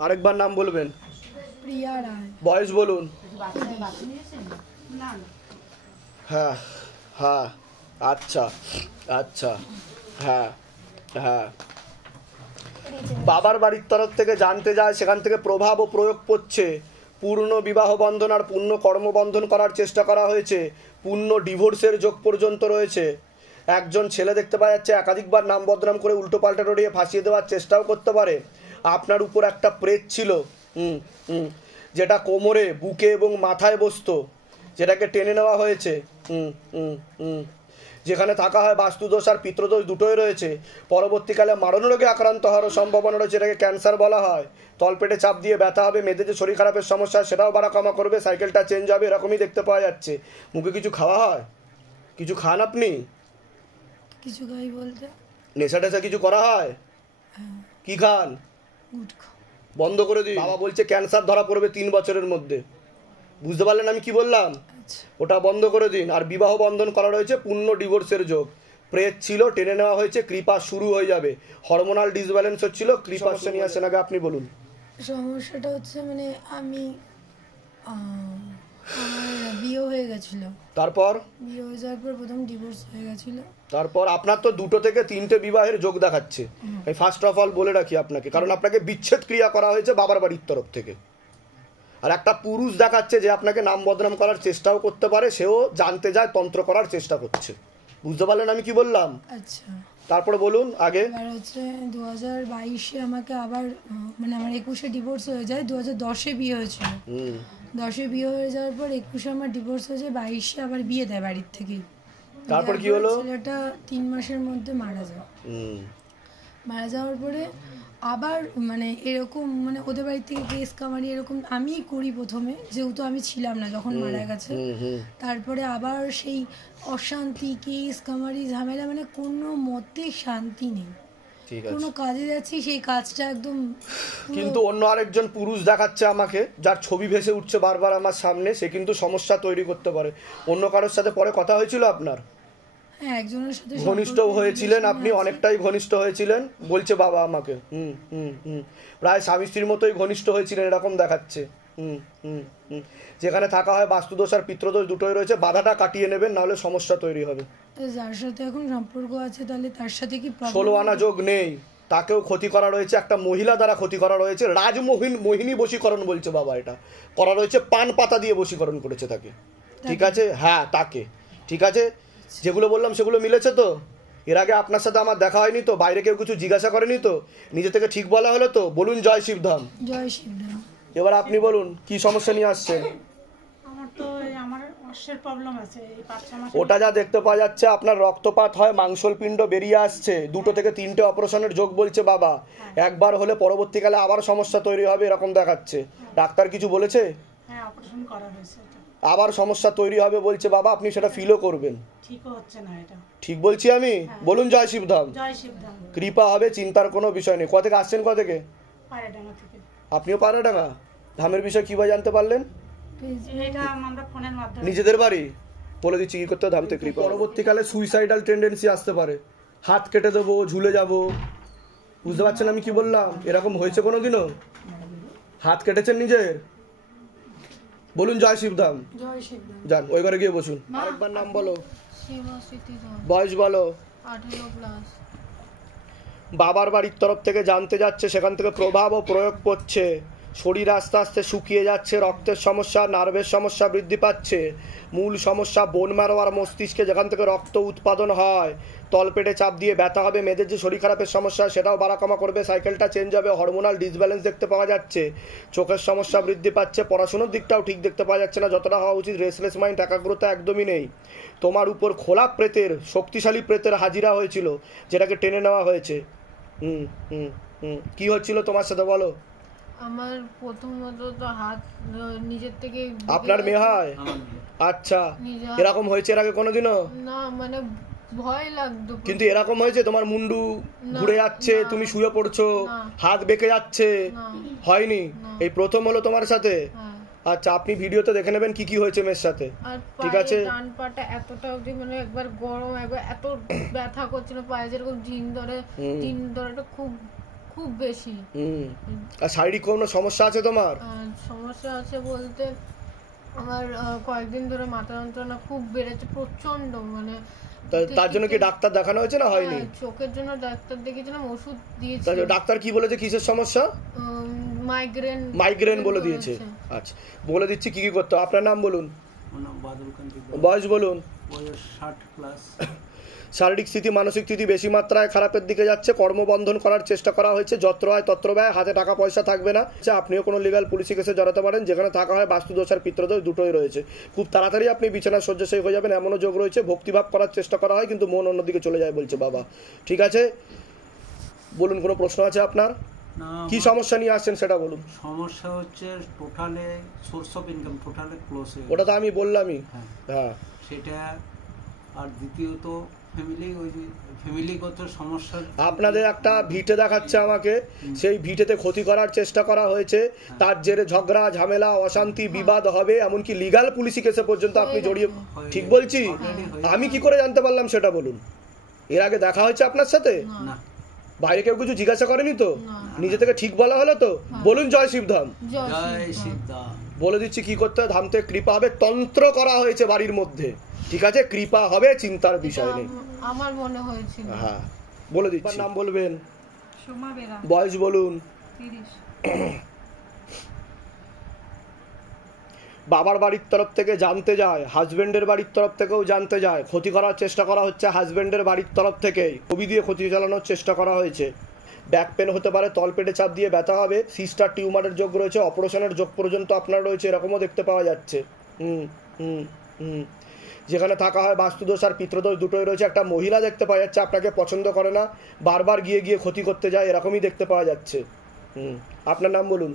আরেকবার নাম বলবেন। প্রিয়া রায়। বয়স বলুন। হ্যাঁ হ্যাঁ, আচ্ছা আচ্ছা, হ্যাঁ হ্যাঁ। বাবার বাড়ির তরফ থেকে জানতে যায়, সেখান থেকে প্রভাব ও প্রয়োগ করছে। পূর্ণ বিবাহ বন্ধন আর পূর্ণ কর্মবন্ধন করার চেষ্টা করা হয়েছে। পূর্ণ ডিভোর্সের যোগ পর্যন্ত রয়েছে। একজন ছেলে দেখতে পাওয়া যাচ্ছে একাধিকবার নাম বদনাম করে উল্টো পাল্টা রড়িয়ে ফাঁসিয়ে দেওয়ার চেষ্টাও করতে পারে। আপনার উপর একটা প্রেত ছিল, যেটা কোমরে, বুকে এবং মাথায় বসতো, যেটাকে টেনে নেওয়া হয়েছে। যেখানে থাকা হয় বাস্তুদোষ আর পিতৃদোষ দুটোই রয়েছে। পরবর্তীকালে মারণ রোগে আক্রান্ত হওয়ারও সম্ভাবনা রয়েছে, এটাকে ক্যান্সার বলা হয়। তলপেটে চাপ দিয়ে ব্যথা হবে, মেয়েদের যে শরীর খারাপের সমস্যা সেটাও বাড়া কমা করবে, সাইকেলটা চেঞ্জ হবে, এরকমই দেখতে পাওয়া যাচ্ছে। মুখে কিছু খাওয়া হয়? কিছু খান আপনি? কিছু খাই বলতে নেশা টেশা কিছু করা হয়? কি খান? গুটখা। বন্ধ করে দিই। বাবা বলছে ক্যান্সার ধরা পড়বে 3 বছরের মধ্যে। বুঝতে পারলেন আমি কি বললাম? ওটা বন্ধ করে দিন। আর বিবাহ বন্ধন করা রয়েছে, পূর্ণ ডিভোর্সের যোগ। প্রেত ছিল, টেনে নেওয়া হয়েছে, কৃপা শুরু হয়ে যাবে। হরমোনাল ডিসব্যালেন্স হচ্ছিল, কৃপা নিয়ে আসেন। আগে আপনি বলুন। সমস্যাটা হচ্ছে মানে আমি আমার বিয়ে হয়ে গেছিল, তারপর বিয়ে হয়ে যাওয়ার পর প্রথম ডিভোর্স হয়ে গেছিল। তারপর আপনার তো 2 থেকে 3টে বিবাহের যোগ দেখাচ্ছে। আমি ফার্স্ট অফ অল বলে রাখি আপনাকে, কারণ আপনাকে বিচ্ছেদ ক্রিয়া করা হয়েছে বাবার বাড়ির তরফ থেকে। আর একটা পুরুষ দেখাচ্ছে যে আপনাকে নাম বদনাম করার চেষ্টাও করতে পারে, সেও জানতে যায়, তন্ত্র করার চেষ্টা করছে। বুঝতে পারলেন আমি কি বললাম? আচ্ছা, তারপরে বলুন আগে। এবার হচ্ছে 2022-এ আমাকে আবার মানে আমার 21-এ ডিভোর্স হয়ে যায়। 2010-এ বিয়ে হয়েছিল। 10-এ বিয়ে হয়ে যাওয়ার পর 21-এ আমার ডিভোর্স হয়ে যায়। 22-এ আবার বিয়ে দেয় বাড়ির থেকে। তারপর কি হলো? ছেলেটা 3 মাসের মধ্যে মারা যায়। মারা যাওয়ার পরে আবার মানে এরকম মানে ওদের বাড়ি থেকে কেস কামারি এরকম আমিই করি প্রথমে, যেহেতু আমি ছিলাম না যখন মারা গেছে। তারপরে আবার সেই অশান্তি, কেস কামারি, ঝামেলা, মানে কোনো মতে শান্তি নেই। কোনো কাজে যাচ্ছি, সেই কাজটা একদম। কিন্তু অন্য আরেকজন পুরুষ দেখাচ্ছে আমাকে, যার ছবি ভেসে উঠছে বারবার আমার সামনে, সে কিন্তু সমস্যা তৈরি করতে পারে। অন্য কারোর সাথে পরে কথা হয়েছিল আপনার? হ্যাঁ, একজনের সাথে ঘনিষ্ঠ হয়েছিলেন আপনি, অনেকটাই ঘনিষ্ঠ হয়েছিলেন বলছে বাবা আমাকে। প্রায় স্বামী স্ত্রীর মতোই ঘনিষ্ঠ হয়েছিলেন এরকম দেখাচ্ছে। যেখানে থাকা হয় বাস্তুদোষ আর পিতৃদোষ দুটোই রয়েছে। বাধাটা কাটিয়ে নেবেন, নাহলে সমস্যা তৈরি হবে। যার সাথে এখন সম্পর্ক আছে তাহলে তার সাথে কি 16 আনা যোগ নেই, তাকেও ক্ষতি করা রয়েছে। একটা মহিলা দ্বারা ক্ষতি করা রয়েছে, মোহিনী বশীকরণ বলছে বাবা, এটা করা রয়েছে। পান পাতা দিয়ে বশীকরণ করেছে তাকে, ঠিক আছে? হ্যাঁ তাকে, ঠিক আছে। যেগুলো বললাম সেগুলো মিলেছে তো? এর আগে আপনার সাথে আমার দেখা হয়নি তো? বাইরে কেউ কিছু জিজ্ঞাসা করেনি তো? নিজে থেকে ঠিক বলা হলো তো? বলুন জয় শিবধাম। জয় শিবধাম। এবার আপনি বলুন কি সমস্যা নিয়ে আসছেন? আমার তো আমার অশ্বের প্রবলেম আছে, এই 5-6 মাস। ওটা যা দেখতে পাওয়া যাচ্ছে, আপনার রক্তপাত হয়, মাংসলপিণ্ড বেরিয়ে আসছে, 2 থেকে 3টে অপারেশনের যোগ বলছে বাবা। একবার হলে পরবর্তীকালে আবার সমস্যা তৈরি হবে এরকম দেখাচ্ছে। ডাক্তার কিছু বলেছে? হ্যাঁ, অপারেশন করা হয়েছে। আবার সমস্যা তৈরি হবে বলছে বাবা, আপনি সেটা ফিলও করবেন। ঠিকও হচ্ছে না এটা। ঠিক বলছি আমি? বলুন জয় শিবধাম। জয় শিবধাম। কৃপা হবে, চিন্তার কোনো বিষয় নেই। থেকে আসছেন? থেকে? পায়রাডাঙ্গা থেকে। আপনিও পায়রাডাঙ্গা? ধামের বিষয় কিভাবে জানতে পারলেন? এটা আমরা ফোনের মাধ্যমে। নিজেদের বাড়ি? বলে দিচ্ছি কি করতে হবে। ধাম থেকে কৃপা। পরবর্তীকালে সুইসাইডাল টেন্ডেন্সি আসতে পারে, হাত কেটে দেবো, ঝুলে যাব। বুঝতে পারছেন আমি কি বললাম? এরকম হয়েছে কোনোদিনও? হাত কেটেছেন নিজের? বলুন জয় শিবধাম। জয় শিবধাম। যান ওই ঘরে গিয়ে বসুন। আরেকবার নাম বলো। বয়স বলো। 18+। বাবার বাড়ির তরফ থেকে জানতে যাচ্ছে, সেখান থেকে প্রভাব ও প্রয়োগ করছে। শরীর আস্তে আস্তে শুকিয়ে যাচ্ছে, রক্তের সমস্যা, নার্ভের সমস্যা বৃদ্ধি পাচ্ছে। মূল সমস্যা বোন ম্যারো আর মস্তিষ্কে, যেখান থেকে রক্ত উৎপাদন হয়। তলপেটে চাপ দিয়ে ব্যথা হবে, মেয়েদের যে শরীর খারাপের সমস্যা সেটাও বাড়া কমা করবে, সাইকেলটা চেঞ্জ হবে। হরমোনাল ডিসব্যালেন্স দেখতে পাওয়া যাচ্ছে। চোখের সমস্যা বৃদ্ধি পাচ্ছে, পড়াশোনার দিকটাও ঠিক দেখতে পাওয়া যাচ্ছে না যতটা হওয়া উচিত। রেসলেস মাইন্ড, একাগ্রতা একদমই নেই। তোমার উপর খোলা প্রেতের, শক্তিশালী প্রেতের হাজিরা হয়েছিল, যেটাকে টেনে নেওয়া হয়েছে। কি হচ্ছিল তোমার সাথে বলো? আমার প্রথমত তো হাত নিজের থেকে। আপনার মেয়ে হয়? আচ্ছা, এরকম হয়েছে এর আগে কোনোদিনও? না, মানে ভয় লাগতো। কিন্তু এরকম হয়েছে তোমার মুন্ডু ঘুরে যাচ্ছে, তুমি শুয়ে পড়ছো, হাত বেঁকে যাচ্ছে? হয়নি, এই প্রথম হলো তোমার সাথে? আচ্ছা, আপনি ভিডিওতে দেখে নেবেন কি কি হয়েছে মেয়ের সাথে, ঠিক আছে? ডান পাটা এতটা অবধি মানে একবার গরম, একবার এত ব্যথা করছিল পায়ে, যেরকম জিন ধরে, জিন ধরাটা খুব খুব বেশি। আর শারীরিক কোনো সমস্যা আছে তোমার? আর সমস্যা আছে বলতে আমার কয়েকদিন ধরে মাথা যন্ত্রণা খুব বেড়েছে প্রচন্ড, মানে তার জন্য কি ডাক্তার দেখানো হয়েছে না হয়নি? চোখের জন্য ডাক্তার দেখিয়েছিলাম, ওষুধ দিয়েছে। ডাক্তার কি বলেছে, কিসের সমস্যা? মাইগ্রেন বলে দিয়েছে। আচ্ছা, বলে দিচ্ছি কি কি করতে হবে। আপনার নাম বলুন, বয়স বলুন। বয়স 60+। শারীরিক স্থিতি মানসিক স্থিতি বেশি মাত্রায় খারাপের দিকে যাচ্ছে, কর্মবন্ধন করার চেষ্টা করা হয়েছে, যত্র হয় তত্র ব্যয়, হাতে টাকা পয়সা থাকবে না। আপনিও কোনো লিগাল পুলিশি কেসে জড়াতে পারেন, যেখানে থাকা হয় বাস্তুদোষ আর পিত্রদোষ দুটোই রয়েছে। খুব তাড়াতাড়ি আপনি বিছানার শয্যাশায়ী হয়ে যাবেন এমনও যোগ রয়েছে। ভক্তিভাব করার চেষ্টা করা হয় কিন্তু মন অন্যদিকে চলে যায় বলছে বাবা। ঠিক আছে, বলুন কোনো প্রশ্ন আছে আপনার? কি সমস্যা নিয়ে আসছেন সেটা বলুন। সমস্যা হচ্ছে টোটালে সোর্স অফ ইনকাম টোটালে ক্লোজ হয়ে ওটা তো আমি বললামই। হ্যাঁ, সেটা। আর দ্বিতীয়ত ফ্যামিলিগত সমস্যা। আপনাদের একটা ভিটে দেখাচ্ছে আমাকে, সেই ভিটেতে ক্ষতি করার চেষ্টা করা হয়েছে, তার জেরে ঝগড়া ঝামেলা অশান্তি বিবাদ হবে, এমনকি লিগাল পুলিশি কেসে পর্যন্ত আপনি জড়িয়ে। ঠিক বলছি? আমি কি করে জানতে পারলাম সেটা বলুন। এর আগে দেখা হয়েছে আপনার সাথে? না। বাইরে কেউ কিছু জিজ্ঞাসা করেনি তো? নিজে থেকে ঠিক বলা হলো তো? বলুন জয় শিবধাম। জয় শিবধাম। বলে দিচ্ছি কি করতে হবে। ধামতে কৃপা হবে, তন্ত্র করা হয়েছে বাড়ির মধ্যে। ঠিক আছে, কৃপা হবে, চিন্তার বিষয় নেই। আমার মনে হয়েছিল। হ্যাঁ, বলে দিচ্ছি। নাম বলবেন, সোমা বেরা, বয়স বলুন। 30। বাবার বাড়ির তরফ থেকে জানতে যায়, হাজবেন্ডের বাড়ির তরফ থেকেও জানতে যায়, ক্ষতি করার চেষ্টা করা হচ্ছে হাজবেন্ডের বাড়ির তরফ থেকেই। ছবি দিয়ে ক্ষতি চালানোর চেষ্টা করা হয়েছে। ব্যাক পেন হতে পারে, তলপেটে চাপ দিয়ে ব্যথা হবে, সিস্টার টিউমারের যোগ রয়েছে, অপারেশনের যোগ পর্যন্ত আপনার রয়েছে, এরকমও দেখতে পাওয়া যাচ্ছে। যেখানে থাকা হয় বাস্তুদোষ আর পিত্রদোষ দুটোই রয়েছে। একটা মহিলা দেখতে পাওয়া যাচ্ছে, আপনাকে পছন্দ করে না, বারবার গিয়ে গিয়ে ক্ষতি করতে যায়, এরকমই দেখতে পাওয়া যাচ্ছে। আপনার নাম বলুন,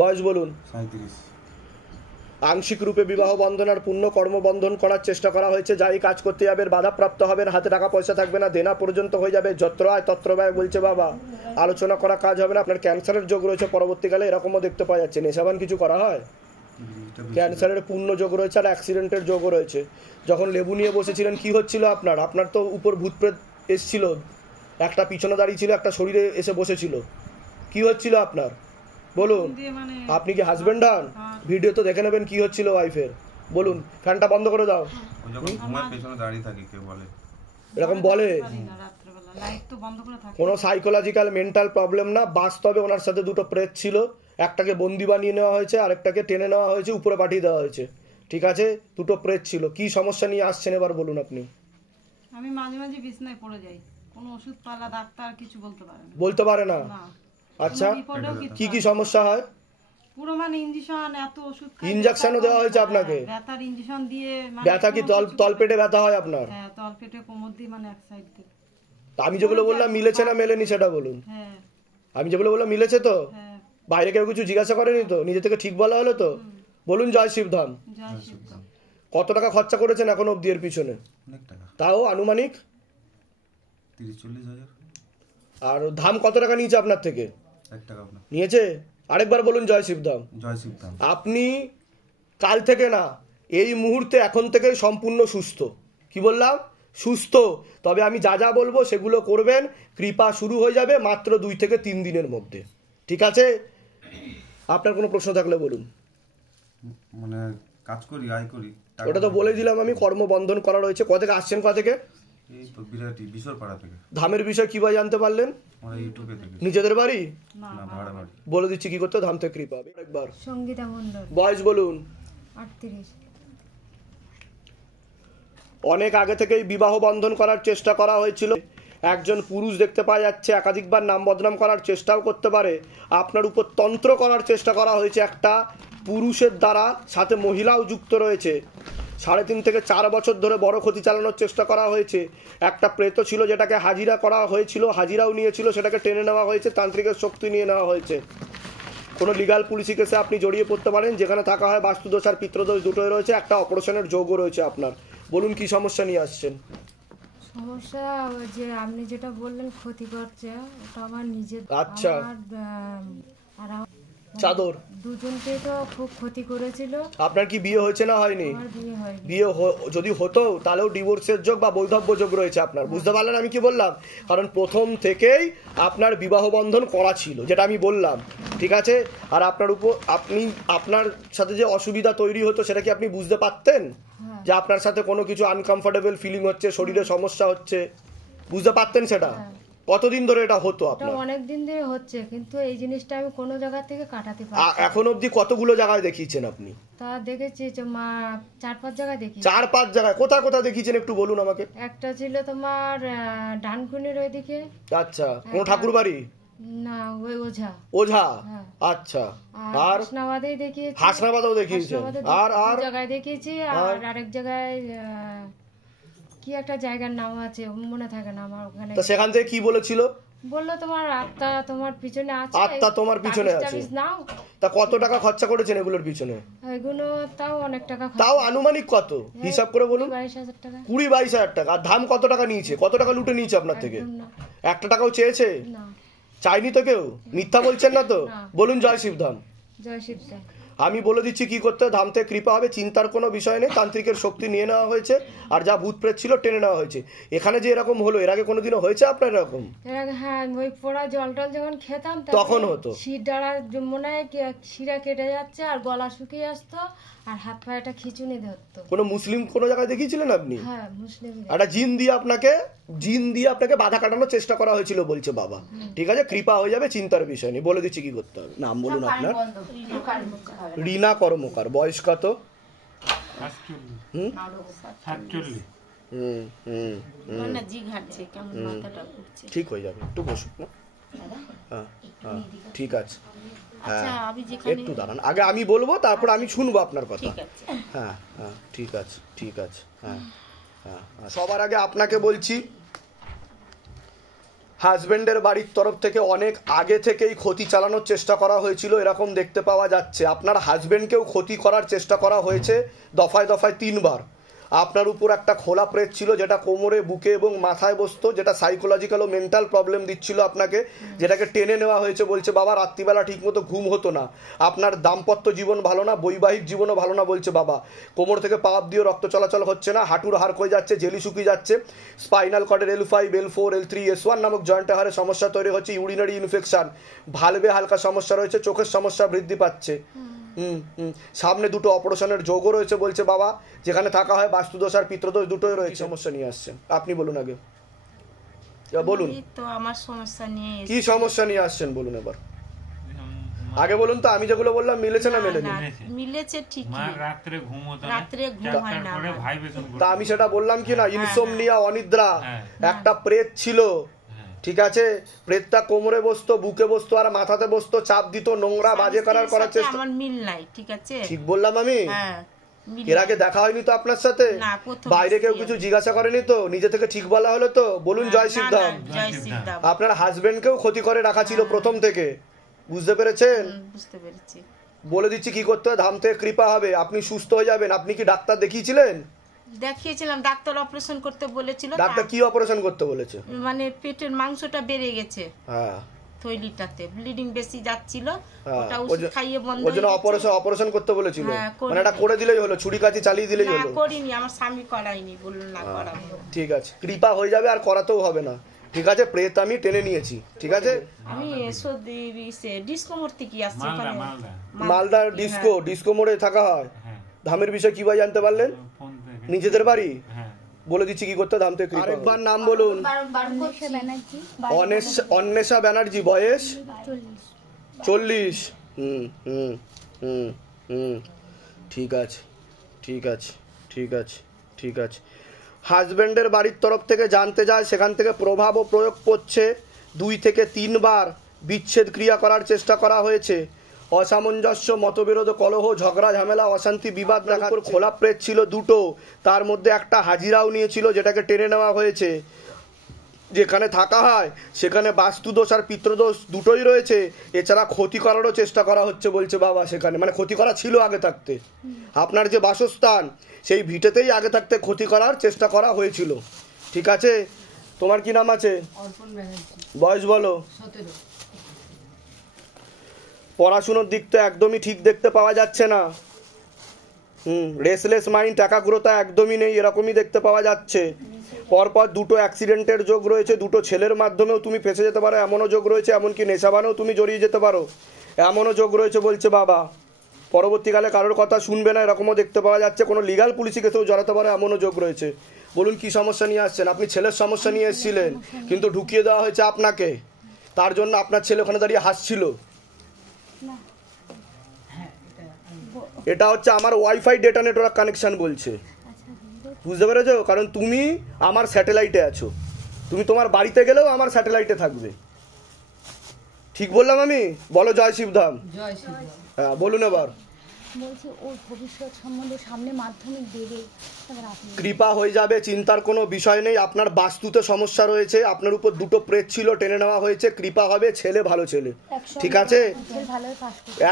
বয়স বলুন। 37। আংশিক রূপে বিবাহ বন্ধন আর পূর্ণ কর্মবন্ধন করার চেষ্টা করা হয়েছে। যাই কাজ করতে যাবেন বাধাপ্রাপ্ত হবেন, হাতে টাকা পয়সা থাকবে না, দেনা পর্যন্ত হয়ে যাবে, যত্র আয় তত্র ব্যয় বলছে বাবা। আলোচনা করা কাজ হবে না। আপনার ক্যান্সারের যোগ রয়েছে পরবর্তীকালে, এরকমও দেখতে পাওয়া যাচ্ছে। নেশাবান কিছু করা হয়, ক্যান্সারের পূর্ণ যোগ রয়েছে আর অ্যাক্সিডেন্টের যোগও রয়েছে। যখন লেবু নিয়ে বসেছিলেন কি হচ্ছিল আপনার? আপনার তো উপর ভূতপ্রেত এসছিল, একটা পিছনে দাঁড়িয়ে ছিল, একটা শরীরে এসে বসেছিল। কি হচ্ছিল আপনার বলুন? আপনি কি হাজবেন্ড হন? ভিডিও তো দেখে নেবেন কি হচ্ছিল ওয়াইফের। বলুন, ফ্যানটা বন্ধ করে দাও। এরকম বলে কোনো সাইকোলজিক্যাল মেন্টাল প্রবলেম না, বাস্তবে ওনার সাথে দুটো প্রেত ছিল, একটাকে বন্দি বানিয়ে নেওয়া হয়েছে, আরেকটাকে টেনে নেওয়া হয়েছে, উপরে পাঠিয়ে দেওয়া হয়েছে। ঠিক আছে, দুটো প্রেত ছিল। কি সমস্যা নিয়ে আসছেন এবার বলুন আপনি। আমি মাঝে মাঝে বিছনায় পড়ে যাই, কোনো ওষুধ পালা ডাক্তার কিছু বলতে পারে না। বলতে পারে না? আচ্ছা, কি কি সমস্যা হয়? পুরো মানে ইনজেকশন, এত ওষুধ খাই, ইনজেকশনও দেওয়া হয়েছে আপনাকে? ব্যথার ইনজেকশন দিয়ে মানে ব্যথা কি তলপেটে ব্যথা হয় আপনার? হ্যাঁ, তলপেটে কোমর দিয়ে, মানে এক সাইড দিয়ে। আমি যেগুলো বললাম মিলেছে না মেলেনি সেটা বলুন। হ্যাঁ, আমি যেগুলো বললাম মিলেছে তো? হ্যাঁ। বাইরে কেউ কিছু জিজ্ঞাসা করেনি তো? নিজে থেকে ঠিক বলা হলো তো? বলুন জয় শিবধাম। জয় শিবধাম। কত টাকা খরচা করেছেন এখন অব্দি এর পিছনে? অনেক টাকা, তাও আনুমানিক 30-40 হাজার। আর ধাম কত টাকা নিয়েছে আপনার থেকে? 1 টাকা নিয়েছে? আরেকবার বলুন জয় শিবধাম। জয় শিবধাম। আপনি কাল থেকে না, এই মুহূর্তে এখন থেকে সম্পূর্ণ সুস্থ। কি বললাম? সুস্থ। তবে আমি যা যা বলবো সেগুলো করবেন, কৃপা শুরু হয়ে যাবে মাত্র 2 থেকে 3 দিনের মধ্যে। ঠিক আছে? আপনার কোনো প্রশ্ন থাকলে বলুন। মানে কাজ করি, আয় করি। ওটা তো বলে দিলাম আমি, কর্মবন্ধন করা রয়েছে। কোথা থেকে আসছেন? কোথা থেকে? এই তো বিরাটি বিশরপাড়া থেকে। ধামের বিষয় কিভাবে জানতে পারলেন? আমরা ইউটিউবে থেকে। নিজেদের বাড়ি? না, ভাড়া বাড়ি। বলে দিচ্ছি কি করতে, ধাম থেকে কৃপা। একবার সঙ্গীতা মণ্ডল, বয়স বলুন। 38। অনেক আগে থেকেই বিবাহ বন্ধন করার চেষ্টা করা হয়েছিল। একজন পুরুষ দেখতে পাওয়া যাচ্ছে, একাধিকবার নাম বদনাম করার চেষ্টাও করতে পারে। আপনার উপর তন্ত্র করার চেষ্টা করা হয়েছে একটা পুরুষের দ্বারা, সাথে মহিলাও যুক্ত রয়েছে। 3.5 থেকে 4 বছর ধরে বড় ক্ষতি চালানোর চেষ্টা করা হয়েছে। একটা প্রেত ছিল যেটাকে হাজিরা করা হয়েছিল, হাজিরাও নিয়েছিল, সেটাকে টেনে নেওয়া হয়েছে, তান্ত্রিকের শক্তি নিয়ে নেওয়া হয়েছে। কোনো লিগাল পুলিশি কেসে আপনি জড়িয়ে পড়তে পারেন, যেখানে থাকা হয় বাস্তুদোষ আর পিত্রদোষ দুটোই রয়েছে। একটা অপারেশনের যোগও রয়েছে আপনার। বলুন কি সমস্যা নিয়ে আসছেন? সমস্যা ওই যে আপনি যেটা বললেন ক্ষতি করছে, ওটা আমার নিজের। আচ্ছা। আর চাদর দুজনকে তো খুব ক্ষতি করেছিল। আপনার কি বিয়ে হয়েছে না হয়নি? আমার বিয়ে হয়নি। বিয়ে যদি হতো তাহলেও ডিভোর্সের যোগ বা বৈধব্য যোগ রয়েছে আপনার, বুঝতে পারলেন আমি কি বললাম? কারণ প্রথম থেকেই আপনার বিবাহ বন্ধন করা ছিল, যেটা আমি বললাম, ঠিক আছে? আর আপনার উপর আপনার সাথে যে অসুবিধা তৈরি হতো সেটা কি আপনি বুঝতে পারতেন? যে আপনার সাথে কোনো কিছু আনকমফোর্টেবল ফিলিং হচ্ছে, শরীরে সমস্যা হচ্ছে, বুঝতে পারতেন সেটা? কতদিন ধরে এটা হতো আপনার? অনেক দিন ধরে হচ্ছে, কিন্তু এই জিনিসটা আমি কোনো জায়গা থেকে কাটাতে পারি। এখন অবধি কতগুলো জায়গায় দেখিয়েছেন আপনি? তা দেখেছি যে 4-5 জায়গায় দেখি। 4-5 জায়গায়? কোথায় কোথায় দেখিয়েছেন একটু বলুন আমাকে। একটা ছিল তোমার ডানকুনির ওইদিকে। আচ্ছা, কোন ঠাকুর বাড়ি? না, ওই ওঝা। ওঝা, হ্যাঁ। আচ্ছা। আর হাসনাবাদেই দেখিয়েছি। হাসনাবাদেও দেখিয়েছেন? আর জায়গায় দেখিয়েছি। আর আরেক জায়গায় কি একটা জায়গার নাম আছে, মনে থাকে না আমার। ওখানে তা সেখান থেকে কি বলেছিল? বললো তোমার আত্মা তোমার পিছনে আছে। আত্মা তোমার পিছনে আছে? নাও। তা কত টাকা খরচা করেছেন এগুলোর পিছনে? এগুলো তাও অনেক টাকা। তাও আনুমানিক কত হিসাব করে বলুন? 22,000 টাকা। 20-22 হাজার টাকা। আর ধাম কত টাকা নিয়েছে? কত টাকা লুটে নিয়েছে আপনার থেকে? একটা টাকাও চেয়েছে? না, চাইনি তো কেউ? মিথ্যা বলছেন না তো? বলুন জয় শিবধাম। জয় সিদ্ধা। আমি বলে দিচ্ছি কি করতে। ধাম থেকে কৃপা হবে, চিন্তার কোনো বিষয় নেই। তান্ত্রিকের শক্তি নিয়ে নেওয়া হয়েছে, আর যা ভূত প্রেত ছিল টেনে নেওয়া হয়েছে। এখানে যে এরকম হলো, এর আগে কোনোদিনও হয়েছে আপনার এরকম? এর আগে হ্যাঁ, ওই পোড়া জল টল যখন খেতাম তখন হতো। শির দ্বারা মনে হয় শিরা কেটে যাচ্ছে, আর গলা শুকিয়ে আসতো, আর হাত পায়েটা খিচুনি ধরতো। কোনো মুসলিম কোনো জায়গায় দেখিয়েছিলেন আপনি? হ্যাঁ, মুসলিম। একটা জিন দিয়ে আপনাকে বাধা কাটানোর চেষ্টা করা হয়েছিল বলছে বাবা। ঠিক আছে, কৃপা হয়ে যাবে, চিন্তার বিষয় নেই। বলে দিচ্ছি কি করতে হবে। নাম বলুন আপনার? রিনা কর্মকার। বয়স কত? ঠিক হয়ে যাবে, একটু বসুন। হ্যাঁ হ্যাঁ, ঠিক আছে। হ্যাঁ, একটু দাঁড়ান, আগে আমি বলবো, তারপর আমি শুনবো আপনার কথা। হ্যাঁ হ্যাঁ, ঠিক আছে, ঠিক আছে। হ্যাঁ হ্যাঁ, সবার আগে আপনাকে বলছি, হাজবেন্ডের বাড়ির তরফ থেকে অনেক আগে থেকেই ক্ষতি চালানোর চেষ্টা করা হয়েছিল, এরকম দেখতে পাওয়া যাচ্ছে। আপনার হাজবেন্ডকেও ক্ষতি করার চেষ্টা করা হয়েছে দফায় দফায় 3 বার। আপনার উপর একটা খোলা প্রেত ছিল, যেটা কোমরে, বুকে এবং মাথায় বসতো, যেটা সাইকোলজিক্যাল ও মেন্টাল প্রবলেম দিচ্ছিল আপনাকে, যেটাকে টেনে নেওয়া হয়েছে বলছে বাবা। রাত্রিবেলা ঠিকমতো ঘুম হতো না, আপনার দাম্পত্য জীবন ভালো না, বৈবাহিক জীবনও ভালো না বলছে বাবা। কোমর থেকে পা দিয়ে রক্ত চলাচল হচ্ছে না, হাঁটুর হাড় ক্ষয়ে যাচ্ছে, জেলি শুকিয়ে যাচ্ছে, spinal কর্ডের L5, L4, L3, S1 নামক জয়েন্টের হাড়ে সমস্যা তৈরি হচ্ছে, ইউরিনারি ইনফেকশন, ভালভে হালকা সমস্যা রয়েছে, চোখের সমস্যা বৃদ্ধি পাচ্ছে। সামনে 2টো অপারেশনের যোগও রয়েছে বলছে বাবা, যেখানে থাকা হয় বাস্তুদোষ আর পিতৃদোষ দুটোই রয়েছে। সমস্যা নিয়ে আসছেন আপনি, বলুন আগে। বলুন তো আমার সমস্যা নিয়ে কি সমস্যা নিয়ে আসছেন বলুন এবার, আগে বলুন তো। আমি যেগুলো বললাম মিলেছে না মেলেনি? মিলেছে ঠিক। রাত্রে ঘুম হতো না, রাত্রে ঘুম হয় না। তা আমি সেটা বললাম কি না, ইনসোমনিয়া, অনিদ্রা। একটা প্রেত ছিল, ঠিক আছে? প্রেতটা কোমরে বসতো, বুকে বসতো, আর মাথাতে বসতো, চাপ দিত, নোংরা বাজে করার চেষ্টা। আমার মিল নাই, ঠিক আছে? ঠিক বললাম আমি? হ্যাঁ। এর আগে দেখা হয়নি তো আপনার সাথে? বাইরে কেউ কিছু জিজ্ঞাসা করেনি তো? নিজে থেকে ঠিক বলা হলো তো? বলুন জয় শিবধাম। আপনার হাজবেন্ডকেও ক্ষতি করে রাখা ছিল প্রথম থেকে, বুঝতে পেরেছেন? বুঝতে পেরেছি। বলে দিচ্ছি কি করতে হয়। ধাম থেকে কৃপা হবে, আপনি সুস্থ হয়ে যাবেন। আপনি কি ডাক্তার দেখিয়েছিলেন? দেখিয়েছিলাম, ডাক্তার অপারেশন করতে বলেছিল। ডাক্তার কি অপারেশন করতে বলেছে? মানে পেটের মাংসটা বেড়ে গেছে, হ্যাঁ, থৈলিটাতে ব্লিডিং বেশি যাচ্ছিল, ওটা ওষুধ খাইয়ে বন্ধ ওর জন্য অপারেশন করতে বলেছিল। মানে এটা করে দিলেই হলো, ছুরি কাচি চালিয়ে দিলেই হলো? না, করিনি, আমার স্বামী করায়নি, বললো না করাবো। ঠিক আছে, কৃপা হয়ে যাবে, আর করাতেও হবে না। ঠিক আছে, প্রেত আমি টেনে নিয়েছি, ঠিক আছে? আমি ডিস্কো মোড় থেকে আসছি। মালদার ডিস্কো মোড়ে থাকা হয়। ধামের বিষয় কিভাবে জানতে পারলেন? নিজেদের বাড়ি? বলে দিচ্ছি কি করতে। ধাম থেকে আরেকবার নাম বলুন। অন্বেষা ব্যানার্জি। বয়স 40। ঠিক আছে, ঠিক আছে, ঠিক আছে, ঠিক আছে। হাজব্যান্ডের বাড়ির তরফ থেকে জানতে যায়, সেখান থেকে প্রভাব ও প্রয়োগ করছে। 2 থেকে 3 বার বিচ্ছেদ ক্রিয়া করার চেষ্টা করা হয়েছে। অসামঞ্জস্য, মতবিরোধ, কলহ, ঝগড়া, ঝামেলা, অশান্তি, বিবাদ দেখা। খোলা প্রেত ছিল 2টো, তার মধ্যে একটা হাজিরাও নিয়েছিল, যেটাকে টেনে নেওয়া হয়েছে। যেখানে থাকা হয় সেখানে বাস্তুদোষ আর পিতৃদোষ দুটোই রয়েছে। এছাড়া ক্ষতি করারও চেষ্টা করা হচ্ছে বলছে বাবা। সেখানে মানে ক্ষতি করা ছিল আগে থাকতে। আপনার যে বাসস্থান, সেই ভিটেতেই আগে থাকতে ক্ষতি করার চেষ্টা করা হয়েছিল, ঠিক আছে? তোমার কি নাম আছে? বয়স বলো। পড়াশুনোর দিক তো একদমই ঠিক দেখতে পাওয়া যাচ্ছে না। রেসলেস মাইন্ড, একাগ্রতা একদমই নেই, এরকমই দেখতে পাওয়া যাচ্ছে। পরপর দুটো অ্যাক্সিডেন্টের যোগ রয়েছে, দুটো ছেলের মাধ্যমেও তুমি ফেঁসে যেতে পারো এমনও যোগ রয়েছে, এমনকি নেশাবানেও তুমি জড়িয়ে যেতে পারো এমনও যোগ রয়েছে বলছে বাবা। পরবর্তীকালে কারোর কথা শুনবে না এরকমও দেখতে পাওয়া যাচ্ছে, কোনো লিগাল পুলিশি কেসেও জড়াতে পারো এমনও যোগ রয়েছে। বলুন কি সমস্যা নিয়ে আসছেন? আপনি ছেলের সমস্যা নিয়ে এসেছিলেন, কিন্তু ঢুকিয়ে দেওয়া হয়েছে আপনাকে, তার জন্য আপনার ছেলে ওখানে দাঁড়িয়ে হাসছিল। এটা হচ্ছে আমার ওয়াইফাই ডেটা নেটওয়ার্ক কানেকশন বলছে, বুঝতে পেরেছো? কারণ তুমি আমার স্যাটেলাইটে আছো, তুমি তোমার বাড়িতে গেলেও আমার স্যাটেলাইটে থাকবে। ঠিক বললাম আমি? বলো জয় শিবধাম। হ্যাঁ বলুন এবার। বলছি ওর ভবিষ্যৎ সম্বন্ধে সামনে মাধ্যমিক দেবে, কৃপা হয়ে যাবে, চিন্তার কোনো বিষয় নেই। আপনার বাস্তুতে সমস্যা রয়েছে, আপনার উপর দুটো প্রেত ছিল, টেনে নেওয়া হয়েছে, কৃপা হবে, ছেলে ভালো ছেলে, ঠিক আছে?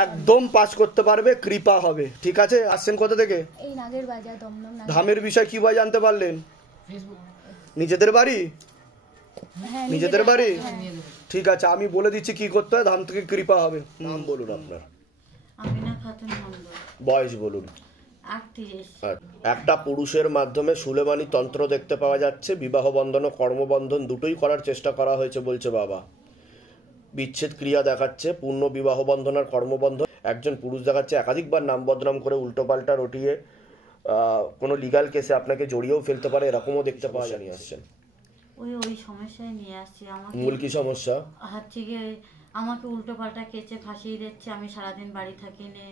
একদম পাস করতে পারবে, কৃপা হবে, ঠিক আছে? আসছেন কোথা থেকে? এই নাগের বাজার, দমদম। ধামের বিষয় কি ভাই জানতে পারলেন? নিজেদের বাড়ি? নিজেদের বাড়ি, ঠিক আছে। আমি বলে দিচ্ছি কি করতে হয়, ধাম থেকে কৃপা হবে। নাম বলুন আপনার। আমিনা খাতুন মন্ডল, বয়স বলুন। 38। একটা পুরুষের মাধ্যমে সুলেমানি তন্ত্র দেখতে পাওয়া যাচ্ছে, বিবাহ বন্ধন ও কর্মবন্ধন দুটোই করার চেষ্টা করা হয়েছে বলছে বাবা। বিচ্ছেদ ক্রিয়া দেখাচ্ছে, পূর্ণ বিবাহ বন্ধন আর কর্মবন্ধন। একজন পুরুষ দেখাচ্ছে একাধিকবার নাম বদনাম করে উল্টোপাল্টা রটিয়ে কোনো লিগাল কেসে আপনাকে জড়িয়েও ফেলতে পারে, এরকমও দেখতে পাওয়া জানিয়ে আসছেন। ওই সমস্যায় নিয়ে আসছি। আমাকে মূল কি সমস্যা? থেকে আমাকে উল্টো পাল্টা কেচে ফাঁসিয়ে দিচ্ছে। আমি সারাদিন বাড়ি থাকি নে,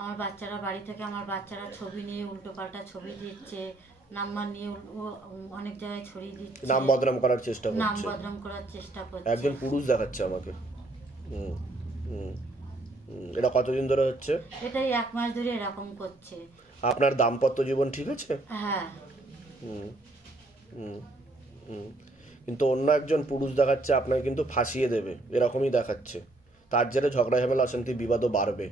আমার বাচ্চারা বাড়ি থেকে, আমার বাচ্চারা ছবি নিয়ে উল্টো পাল্টা ছবি দিচ্ছে, নাম্বার নিয়ে অনেক জায়গায় ছড়িয়ে দিচ্ছে, নাম বদনাম করার চেষ্টা করছে, নাম বদনাম করার চেষ্টা করছে। একজন পুরুষ দেখাচ্ছে আমাকে। এটা কতদিন ধরে হচ্ছে? এটাই 1 মাস ধরে এরকম করছে। আপনার দাম্পত্য জীবন ঠিক আছে? হ্যাঁ। কিন্তু অন্য একজন পুরুষ দেখাচ্ছে আপনাকে কিন্তু ফাঁসিয়ে দেবে, এরকমই দেখাচ্ছে। তার জেরে ঝগড়া ঝামেলা, অশান্তি, বিবাদও বাড়বে,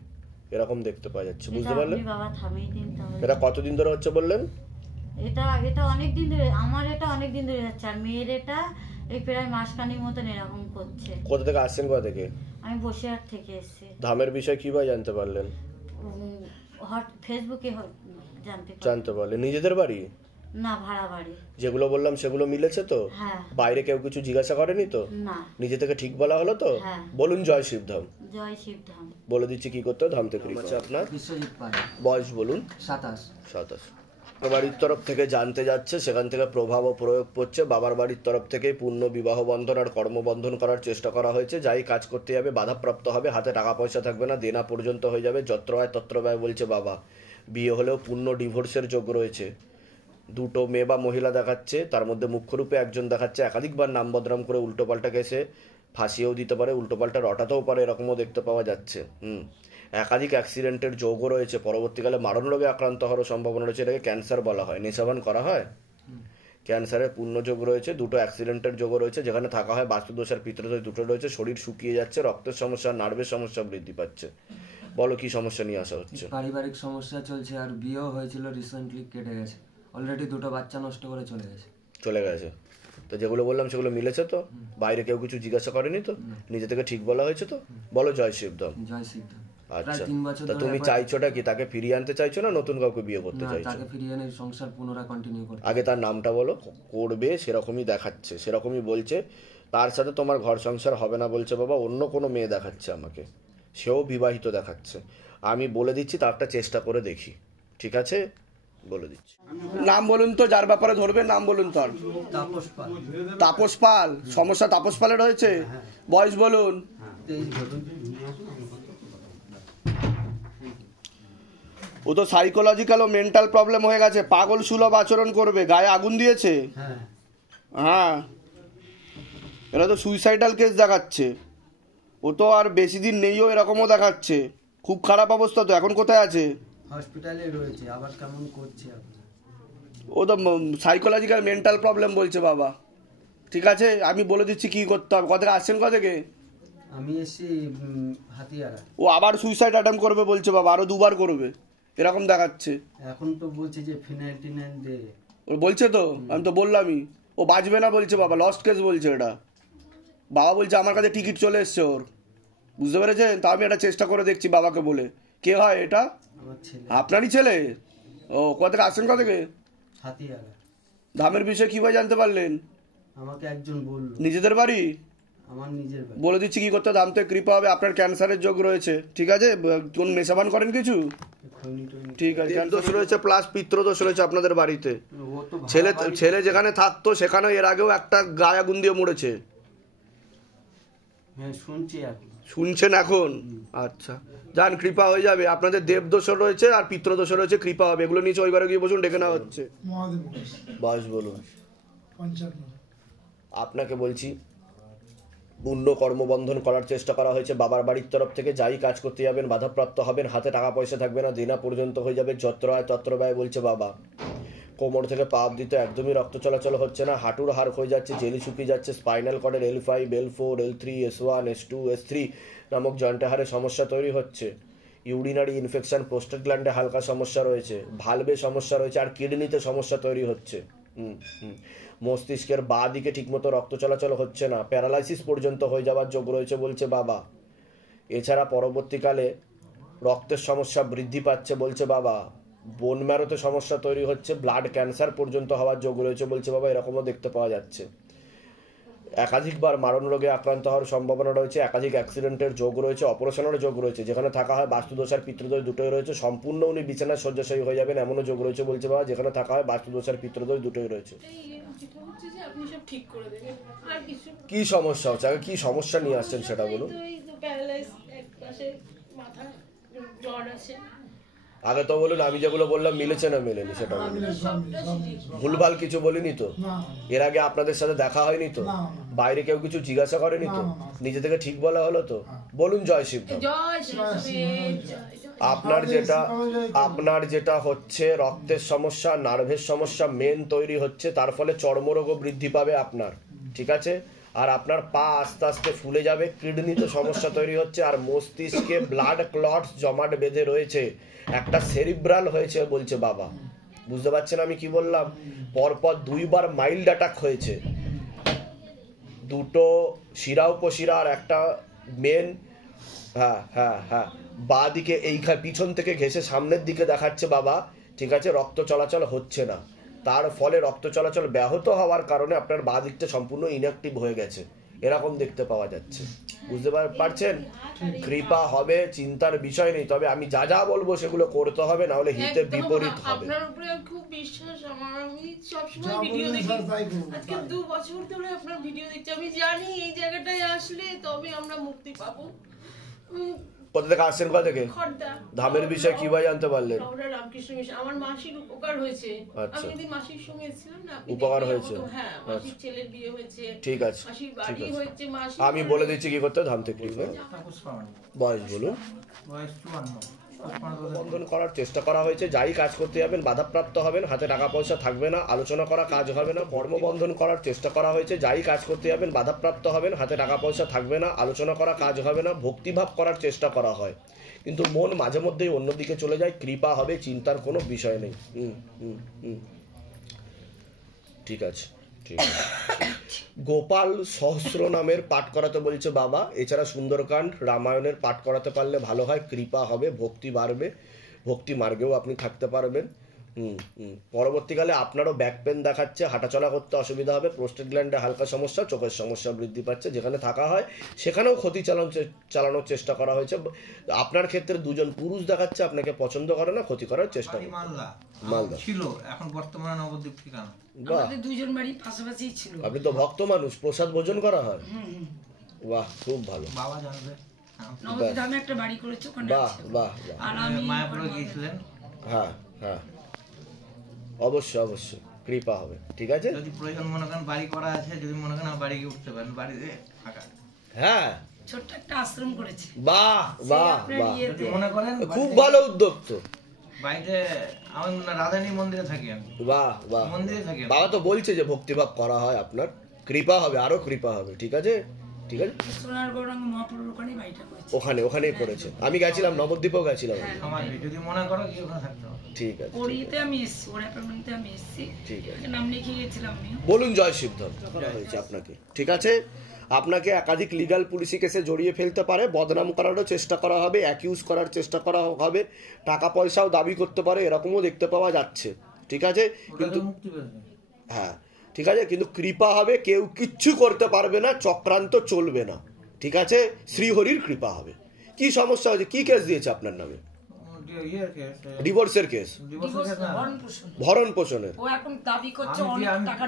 এরকম দেখতে পাওয়া যাচ্ছে, বুঝতে পারলেন? বাবা থামিয়ে দিন তাহলে। এটা কতদিন ধরে হচ্ছে বললেন? এটা অনেক দিন ধরে, আমার এটা অনেক দিন ধরে হচ্ছে, আর মেয়ের এটা এই প্রায় মাসখানেক মতন এরকম করছে। কোথা থেকে আসছেন? কোথা থেকে? আমি বসিরহাট থেকে এসেছি। ধামের বিষয় কিভাবে জানতে পারলেন? ফেসবুকে জানতে পারলেন। নিজেদের বাড়ি না, ভাড়া বাড়ি। যেগুলো বললাম সেগুলো মিলেছে তো? হ্যাঁ। বাইরে কেউ কিছু জিজ্ঞাসা করেনি তো? না। নিজে থেকে ঠিক বলা হলো তো? হ্যাঁ। বলুন জয় শিবধাম। জয় শিবধাম। বলে দিচ্ছি কি করতে হয়, ধাম থেকে আছে আপনার। বিশ্বজিৎ পাল, বয়স বলুন। 27। বাড়ির তরফ থেকে জানতে যাচ্ছে, সেখান থেকে প্রভাব ও প্রয়োগ করছে। বাবার বাড়ির তরফ থেকে পূর্ণ বিবাহ বন্ধন আর কর্মবন্ধন করার চেষ্টা করা হয়েছে। যাই কাজ করতে যাবে বাধাপ্রাপ্ত হবে, হাতে টাকা পয়সা থাকবে না, দেনা পর্যন্ত হয়ে যাবে, যত্র হয় তত্র ব্যয় বলছে বাবা। বিয়ে হলেও পূর্ণ ডিভোর্সের যোগ রয়েছে। দুটো মেয়ে বা মহিলা দেখাচ্ছে, তার মধ্যে মুখ্যরূপে একজন দেখাচ্ছে একাধিকবার নাম বদনাম করে উল্টোপাল্টা কেসে ফাঁসিয়েও দিতে পারে, উল্টোপাল্টা রটাতেও পারে, এরকমও দেখতে পাওয়া যাচ্ছে। একাধিক অ্যাক্সিডেন্টের যোগও রয়েছে, পরবর্তীকালে মারণ রোগে আক্রান্ত হওয়ার সম্ভাবনা রয়েছে। এটাকে ক্যান্সার বলা হয়। নেশাবান করা হয়, ক্যান্সারের পূর্ণ যোগ রয়েছে। দুটো অ্যাক্সিডেন্টের যোগও রয়েছে, যেখানে থাকা হয় বাস্তুদোষ আর পিতৃদোষ দুটো রয়েছে। শরীর শুকিয়ে যাচ্ছে, রক্তের সমস্যা, নার্ভের সমস্যা বৃদ্ধি পাচ্ছে। বলো কি সমস্যা নিয়ে আসা হচ্ছে? পারিবারিক সমস্যা চলছে, আর বিয়েও হয়েছিল রিসেন্টলি, কেটে গেছে। অলরেডি দুটো বাচ্চা নষ্ট করে চলে গেছে। তো যেগুলো বললাম সেগুলো মিলেছে তো? বাইরে কেউ কিছু জিজ্ঞাসা করেনি তো? নিজে থেকে ঠিক বলা হয়েছে তো? বলো জয় শিবধাম। জয় শিবধাম। আচ্ছা, তা তুমি চাইছোটা কি? তাকে ফিরিয়ে আনতে চাইছো না নতুন কাউকে বিয়ে করতে চাইছো? তাকে ফিরিয়ে এনে সংসার পুনরায় কন্টিনিউ করতে। আগে তার নামটা বলো। করবে সেরকমই দেখাচ্ছে, সেরকমই বলছে। তার সাথে তোমার ঘর সংসার হবে না বলছে বাবা। অন্য কোনো মেয়ে দেখাচ্ছে আমাকে, সেও বিবাহিত দেখাচ্ছে। আমি বলে দিচ্ছি তার একটা চেষ্টা করে দেখি, ঠিক আছে? বলে দিচ্ছি। নাম বলুন তো, যার ব্যাপারে ধরবেন নাম বলুন তো। তাপস পাল। তাপস পাল, সমস্যা তাপস পালের হয়েছে। বয়স বলুন। 23 ও তো সাইকোলজিক্যাল ও মেন্টাল প্রবলেম হয়ে গেছে, পাগল সুলভ আচরণ করবে, গায়ে আগুন দিয়েছে। হ্যাঁ, এটা তো সুইসাইডাল কেস দেখাচ্ছে। ও তো আর বেশি দিন নেইও, এরকমও দেখাচ্ছে। খুব খারাপ অবস্থা তো। এখন কোথায় আছে? হসপিটালে রয়েছে, আবার কেমন করছে। ও তো সাইকোলজিক্যাল মেন্টাল প্রবলেম বলছে বাবা, ঠিক আছে? আমি বলে দিচ্ছি কি করতে হবে। কোথা থেকে আসছেন? কোথা থেকে? আমি এসছি হাতিয়ারা। ও আবার সুইসাইড অ্যাটেম্প করবে বলছে বাবা, আরো 2বার করবে, এরকম দেখাচ্ছে। এখন তো বলছে যে ফিনাইল টিনাইল দে। ও বলছে তো, আমি তো বললামই। ও বাঁচবে না বলছে বাবা, লস্ট কেস বলছে এটা। বাবা বলছে আমার কাছে টিকিট চলে এসছে ওর। বুঝতে পেরেছেন? তা আমি একটা চেষ্টা করে দেখছি বাবাকে বলে। কে হয় এটা? আমার ছেলে। আপনারই ছেলে? ও, কোথা থেকে আসছেন? কোথা থেকে? হাতিয়ালা। ধামের বিষয়ে কিভাবে জানতে পারলেন? আমাকে একজন বললো। নিজেদের বাড়ি? আমার নিজের বাড়ি। বলে দিচ্ছি কি করতে। ধাম থেকে কৃপা হবে। আপনার ক্যান্সারের যোগ রয়েছে, ঠিক আছে? কোন নেশাবান করেন কিছু? ঠিক আছে, দোষ রয়েছে প্লাস পিতৃদোষ রয়েছে আপনাদের বাড়িতে। ছেলে যেখানে থাকতো সেখানে এর আগেও একটা গায়ে আগুন দিয়ে মরেছে। হ্যাঁ, শুনছি এখন। শুনছেন এখন? আচ্ছা, যান, কৃপা হয়ে যাবে। আপনাদের দেবদোষ রয়েছে আর পিতৃদোষ রয়েছে, কৃপা হবে। এগুলো নিচে ওই ঘরে গিয়ে বসুন, ডেকে নেওয়া হচ্ছে। বয়স বলুন। আপনাকে বলছি, পুণ্য কর্মবন্ধন করার চেষ্টা করা হয়েছে বাবার বাড়ির তরফ থেকে। যাই কাজ করতে যাবেন বাধাপ্রাপ্ত হবেন, হাতে টাকা পয়সা থাকবে না, দেনা পর্যন্ত হয়ে যাবে, যত্র আয় তত্র ব্যয় বলছে বাবা। কোমর থেকে পা অবধি তো একদমই রক্ত চলাচল হচ্ছে না, হাঁটুর হাড় হয়ে যাচ্ছে, জেলি শুকিয়ে যাচ্ছে, spinal কর্ডের L5, L4, L3, S1, S2, S3 নামক জয়েন্টে হাড়ে সমস্যা তৈরি হচ্ছে, ইউরিনারি ইনফেকশন, প্রোস্টেট গ্ল্যান্ডে হালকা সমস্যা রয়েছে, ভালভে সমস্যা রয়েছে, আর কিডনিতে সমস্যা তৈরি হচ্ছে। মস্তিষ্কের বাঁ দিকে ঠিকমতো রক্ত চলাচল হচ্ছে না, প্যারালাইসিস পর্যন্ত হয়ে যাওয়ার যোগ রয়েছে বলছে বাবা। এছাড়া পরবর্তীকালে রক্তের সমস্যা বৃদ্ধি পাচ্ছে বলছে বাবা, বোন ম্যারোতে সমস্যা তৈরি হচ্ছে, ব্লাড ক্যান্সার পর্যন্ত হওয়ার যোগ রয়েছে বলছে বাবা। এরকমও দেখতে পাওয়া যাচ্ছে। একাধিকবার মারণ রোগে আক্রান্ত হওয়ার সম্ভাবনা রয়েছে, একাধিক অ্যাক্সিডেন্টের যোগ রয়েছে, অপারেশনেরও যোগ রয়েছে। যেখানে থাকা হয় বাস্তুদোষ আর পিতৃদোষ দুটোই রয়েছে। সম্পূর্ণ উনি বিছানায় শয্যাশায়ী হয়ে যাবেন এমনও যোগ রয়েছে বলছে বাবা। যেখানে থাকা হয় বাস্তুদোষ আর পিতৃদোষ দুটোই রয়েছে। কি সমস্যা হচ্ছে? আগে কি সমস্যা নিয়ে আসছেন সেটা বলুন। আগে তো বলুন, আমি যেগুলো বললাম মিলেছে না মেলেনি সেটা বলুন। ভুলভাল কিছু বলিনি তো? এর আগে আপনাদের সাথে দেখা হয়নি তো? বাইরে কেউ কিছু জিজ্ঞাসা করেনি তো? নিজে থেকে ঠিক বলা হলো তো? বলুন জয় শিব। আপনার যেটা হচ্ছে রক্তের সমস্যা, নার্ভের সমস্যা মেন তৈরি হচ্ছে, তার ফলে চর্মরোগও বৃদ্ধি পাবে আপনার, ঠিক আছে? আর আপনার পা আস্তে আস্তে ফুলে যাবে, কিডনিতে সমস্যা তৈরি হচ্ছে, আর মস্তিষ্কে ব্লাড ক্লটস জমাট বেঁধে রয়েছে, একটা সেরিব্রাল হয়েছে বলছে বাবা। বুঝতে পারছেন আমি কি বললাম? পরপর 2 বার মাইল্ড অ্যাটাক হয়েছে, 2টো শিরা উপশিরা আর একটা মেন। হ্যাঁ, বাঁ দিকে এইখানে পিছন থেকে ঘেঁষে সামনের দিকে দেখাচ্ছে বাবা, ঠিক আছে? রক্ত চলাচল হচ্ছে না, তার ফলে রক্ত চলাচল ব্যাহত হওয়ার কারণে আপনার বাঁ দিকটা সম্পূর্ণ ইনঅ্যাক্টিভ হয়ে গেছে, এরকম দেখতে পাওয়া যাচ্ছে। বুঝতে পারছেন? কৃপা হবে, চিন্তার বিষয় নেই। তবে আমি যা যা বলবো সেগুলো করতে হবে, না হলে হিতে বিপরীত হবে। আপনার উপরে খুব বিশ্বাস আমার। আমি সবসময় ভিডিও দেখি, আজকে 2 বছর ধরে আপনার ভিডিও দেখছি। আমি জানি এই জায়গাটায় আসলে তবে আমরা মুক্তি পাবো। কোথা থেকে আসছেন? কোথা থেকে? ধামের বিষয়ে কিভাবে জানতে পারলেন? রামকৃষ্ণ মিশন। আমার মাসির উপকার হয়েছে। আচ্ছা, আমি মাসির সঙ্গে ছিলাম না, উপকার হয়েছে। হ্যাঁ, মাসির ছেলের বিয়ে হয়েছে, ঠিক আছে, মাসির বাড়ি হয়েছে। মাসি আমি বলে দিচ্ছি কি করতে। ধাম থেকে বয়স বলুন। বয়স 54। বন্ধন করার চেষ্টা করা হয়েছে। যাই কাজ করতে যাবেন বাধাপ্রাপ্ত হবেন, হাতে টাকা পয়সা থাকবে না, আলোচনা করা কাজ হবে না। কর্মবন্ধন করার চেষ্টা করা হয়েছে। যাই কাজ করতে যাবেন বাধাপ্রাপ্ত হবেন, হাতে টাকা পয়সা থাকবে না, আলোচনা করা কাজ হবে না। ভক্তিভাব করার চেষ্টা করা হয়, কিন্তু মন মাঝে মধ্যেই অন্যদিকে চলে যায়। কৃপা হবে, চিন্তার কোনো বিষয় নেই। ঠিক আছে, ঠিক আছে। গোপাল সহস্র নামের পাঠ করাতে বলছে বাবা। এছাড়া সুন্দরকাণ্ড, রামায়ণের পাঠ করাতে পারলে ভালো হয়, কৃপা হবে, ভক্তি বাড়বে, ভক্তি মার্গেও আপনি থাকতে পারবেন। পরবর্তীকালে আপনারও ব্যাক পেন দেখাচ্ছে, হাঁটাচলা করতে অসুবিধা হবে, প্রোস্টেট গ্ল্যান্ডে হালকা সমস্যা, চোখের সমস্যা বৃদ্ধি পাচ্ছে। যেখানে থাকা হয় সেখানেও ক্ষতি চালানোর চেষ্টা করা হয়েছে। আপনার ক্ষেত্রে 2জন পুরুষ দেখাচ্ছে, আপনাকে পছন্দ করে না, ক্ষতি করার চেষ্টা করে। মালদা ছিল, এখন বর্তমানে নবদ্বীপ ঠিকানা। আমাদের 2জন বাড়ি পাশাপাশি ছিল। আপনি তো ভক্ত মানুষ, প্রসাদ ভোজন করা হয়। বাহ, খুব ভালো। বাবা জানবে। নবদ্বীপে আমি একটা বাড়ি করেছি ওখানে। বাহ বাহ। আর আমি মায়াপুরে গিয়েছিলেন। হ্যাঁ, অবশ্যই কৃপা হবে, ঠিক আছে? যদি প্রয়োজন মনে করেন বাড়ি করা আছে, যদি মনে করেন বাড়ি গিয়ে উঠতে পারেন, বাড়িতে ফাঁকা। হ্যাঁ, ছোট্ট একটা আশ্রম করেছি। বাহ, যদি মনে করেন খুব ভালো উদ্যোগ তো। বাড়িতে আমি রাধারানী মন্দিরে থাকি, আমি বাহ, মন্দিরে থাকি। বাবা তো বলছে যে ভক্তিভাব করা হয়, আপনার কৃপা হবে, আরো কৃপা হবে, ঠিক আছে? ঠিক আছে, সোনার গৌরাঙ্গ মহাপ্রভুর ওখানেই বাড়িটা করেছি। ওখানেই করেছে। আমি গেছিলাম, নবদ্বীপেও গেছিলাম। যদি মনে করো কি ওখানে থাকতে হবে। ঠিক আছে, ওরিতে আমি এসেছি, ওর অ্যাপার্টমেন্টে আমি এসেছি, ঠিক আছে। নাম লিখে গেছিলাম আমি। বলুন জয় শিবধন করা হয়েছে আপনাকে, ঠিক আছে? আপনাকে একাধিক লিগ্যাল পুলিশি কেসে জড়িয়ে ফেলতে পারে, বদনাম করারও চেষ্টা করা হবে, অ্যাকিউজ করার চেষ্টা করা হবে, টাকা পয়সাও দাবি করতে পারে, এরকমও দেখতে পাওয়া যাচ্ছে। ঠিক আছে, কিন্তু হ্যাঁ ঠিক আছে, কিন্তু কৃপা হবে, কেউ কিচ্ছু করতে পারবে না, চক্রান্ত চলবে না। ঠিক আছে, শ্রীহরির কৃপা হবে। কি সমস্যা হয়েছে, কি কেস দিয়েছে আপনার নামে? ডিভোর্সের কেস, ভরণ পোষণের। ও এখন দাবি করছে অনেক টাকা